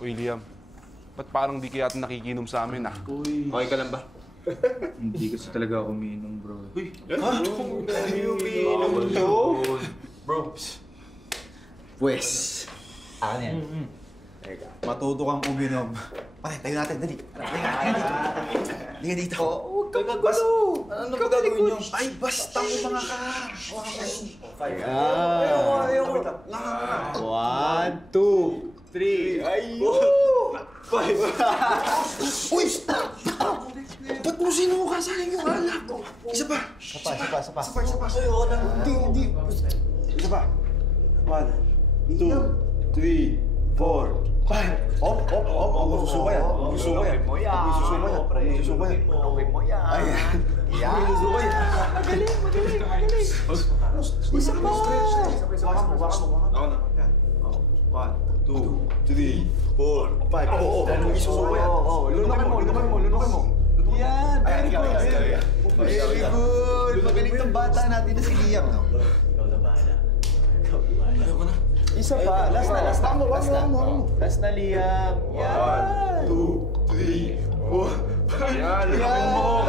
Uy, Liam. Ba't parang di kaya nakikinom sa amin, ah? Uy. Okay ka lang ba? Hindi kasi talaga ako umiinom, bro. Uy! Ha? Hindi umiinom to? Bro. Pwes. Ano yan? Teka. Matuto kang uminom. Pare, tayo natin, dali. Halika dito. Huwag kang magulo. Ano ba gagawin nyo? Ay, basta mo mga ka. Ayoko. 1, 2, 3. Ayun! 5. Uy, stop! Ba't mo sinuka sa akin yung alak? Isa pa. Isa pa. Hindi. Isa pa. 1, 2, 3, 4, 5. Op. Susuka yan. Susuka yan. Ayan. Susuka yan. Magaling. Isa pa. Ako na. 1, 2, 3, 4, 5. Oo. Isusuka yan. Lunukin mo. Yan. Very good. Magaling tong bata natin na si Liam, no? Ayoko na. Isa pa. Last na. Last na, Liam. Yan. 1, 2, 3, 4. Yan, lunukin mo.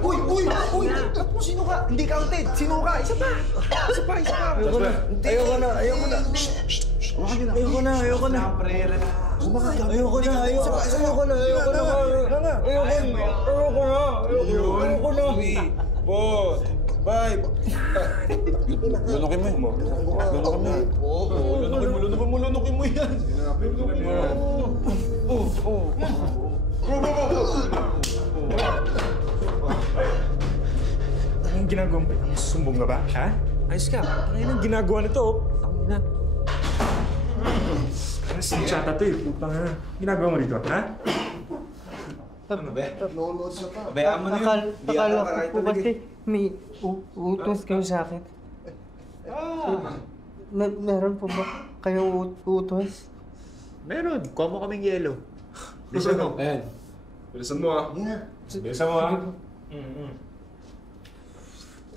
Uy! Sino ka? Hindi counted. Sino ka? Isa pa. Ayoko na. Lunukin mo yan. Anong ginagawa mo? Sumbong ka ba? Ha? Ayos ka. Ang ginagawa nito, oh. Tangina. Ano si Chata to, eh? Putang na. Ginagawa mo dito, ha? Ano ba? Lolo siya pa. Bayaan mo na yun. Akala ko po kasi may utos kayo sa akin. Meron po ba kayong utos? Meron. Kuha mo kaming yelo. Bilisan mo. Ayan. Bilisan mo, ah. Bilisan mo, ha?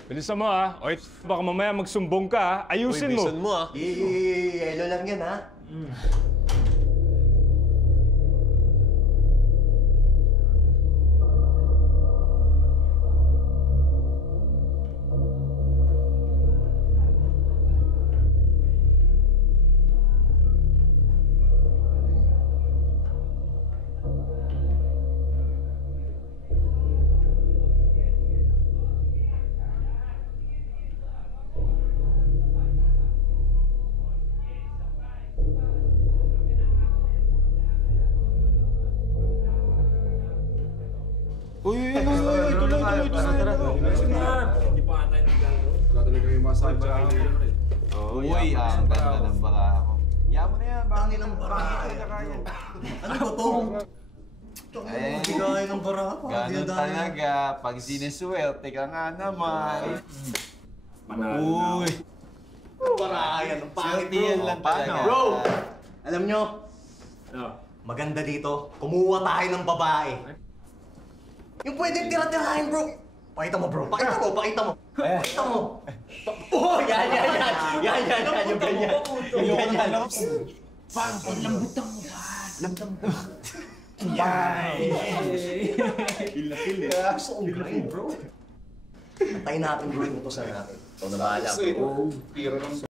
Bilisan mo, ha? O, baka mamaya magsumbong ka, ha? Ayusin mo. Bilisan mo, ah. Yelo lang yan, ha? Tuloy. Hindi pa nga tayo naglalaro. Wala talaga yung mga sabi sa akin. Uy, ang ganda ng barako. Yan mo na yan, bangin ng barako. Ano ba to? Hindi kaya ng barako. Ganun talaga, pag siniswerte ka nga naman. Uy! Barayan, ang pangit yan lang talaga. Bro! Alam nyo, maganda dito, kumuha tayo ng babae. Yung pwedeng tira-tirahin, bro. Pakita mo, bro. Pakita mo. Oh, yan. Yan, yung ganyan. Yung ganyan. Pang, lambutan mo ba? Yan. Gusto kong grind, bro. Antayin natin, bro, yung utosan natin. Ito na bahala.